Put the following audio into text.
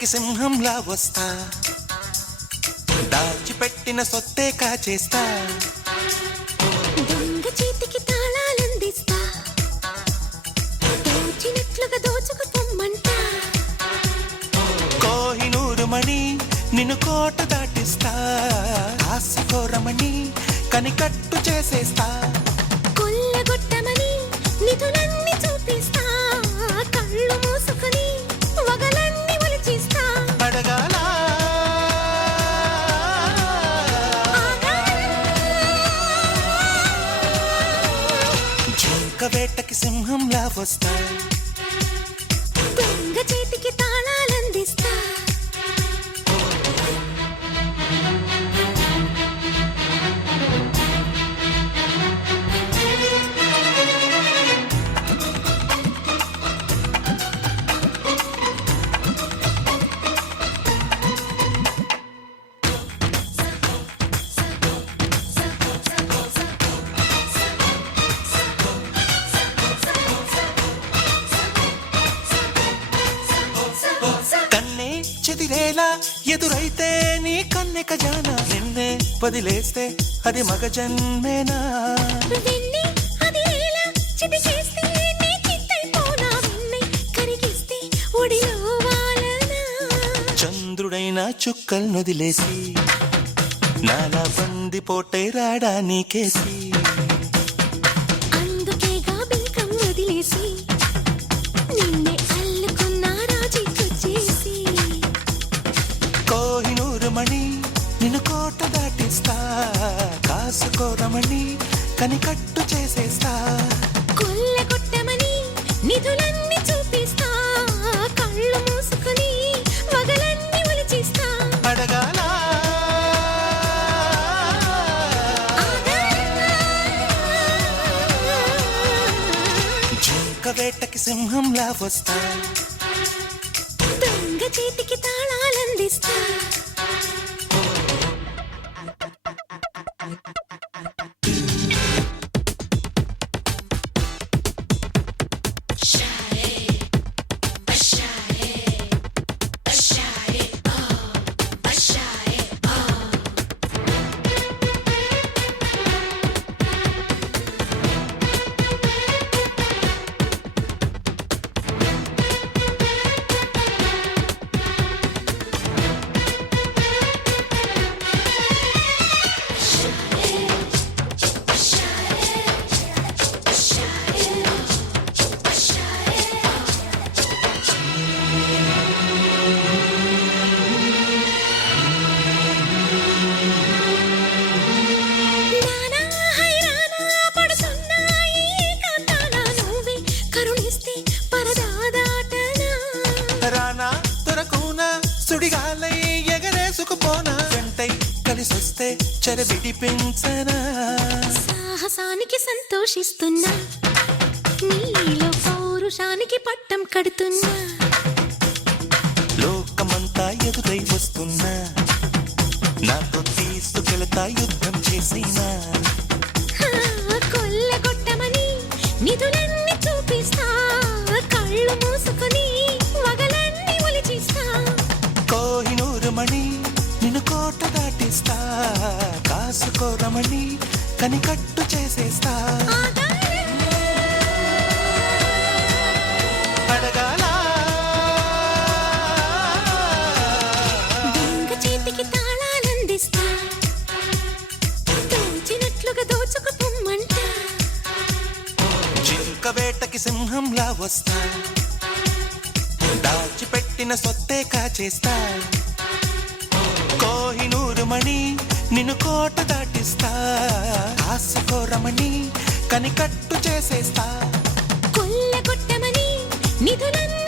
వేటకి సింహంలా వస్తా, దాచిపెట్టిన సొత్తే కాచేస్తా, దొంగ చేతికి తాళాలందిస్తా, దోచినట్లుగా దోచుకుపోమ్మంటా, కోహినూరు మణి నిన్ను కోట దాటిస్తా, ఆశకోరమణి కనికట్టు చేసేస్తా, కొల్లగొట్టమని నిధులన్నీ చూపిస్తా, కళ్ళు మూసుకొని వగలన్నీ ఒలిచిస్తా, అడగాల జింక వేటకి సింహంలా వస్తా, దొంగ చేతికి తాళాలందిస్తా. కన్నే చెదిరేలా ఎదురైతే నీ కన్నె ఖజానా, నిన్నే వదిలేస్తే అది మగ జన్మేనా, వెన్నె అది ఎలా చిటికేస్తే నీ చిత్తైపోనా, వెన్నె కరిగిస్తే ఒడిలో వాలనా, చంద్రుడైన చుక్కలు నొదిలేసి నాలా బంది పోటే రాడా నీకేసి, అందుకేగా బింకం వదిలేసి నిన్నే అల్లుకున్న రాజీకొచ్చేసి, కోహినూరు మణి నిన్ను కోట దాటిస్తా, కాసుకోరమణి కనికట్టు చేసేస్తా, కొల్లగొట్టమని నిధులన్నీ చూపిస్తా, కళ్ళు మూసుకొని వగలన్నీ ఒలిచిస్తా, అడగాల జింక వేటకి సింహంలా వస్తా, దొంగ చేతికి తాళాలందిస్తా. నానా హైరానా పడుతున్నాయి కాంతానా, నువ్వే కరుణిస్తే పరదా దాటనా, రానా దొరకునా సుడిగాలై ఎగరేసుకుపోనా, వెంటై కలిసొస్తే చెరబిడి పెంచనా, సాహసానికి సంతోషిస్తున్నా, నీలో పౌరుషానికి పట్టం కడుతున్నా, లోకమంతా ఎదురై వస్తున్నా, నాతో తీసుకెళతా యుద్ధం చేసినా, కొల్లగొట్టమని నిధులన్నీ చూపిస్తా, కళ్ళు మూసుకొని వగలన్నీ ఒలిచిస్తా, కోహినూరు మణి నిన్ను కోట దాటిస్తా, కాసుకోరమణి కనికట్టు చేసేస్తా, అడగాల దొంగ చేతికి తాళాలందిస్తా, దోచినట్లుగా దోచుకుపోమ్మంటా, జింక వేటకి సింహంలా వస్తా, దాచిపెట్టిన సొత్తే కాచేస్తా, కోహినూరు మణి నిన్ను కోట దాటిస్తా, ఆశకోరమణి కనికట్టు చేసేస్తా, కొల్లగొట్టమని నిధులన్నీ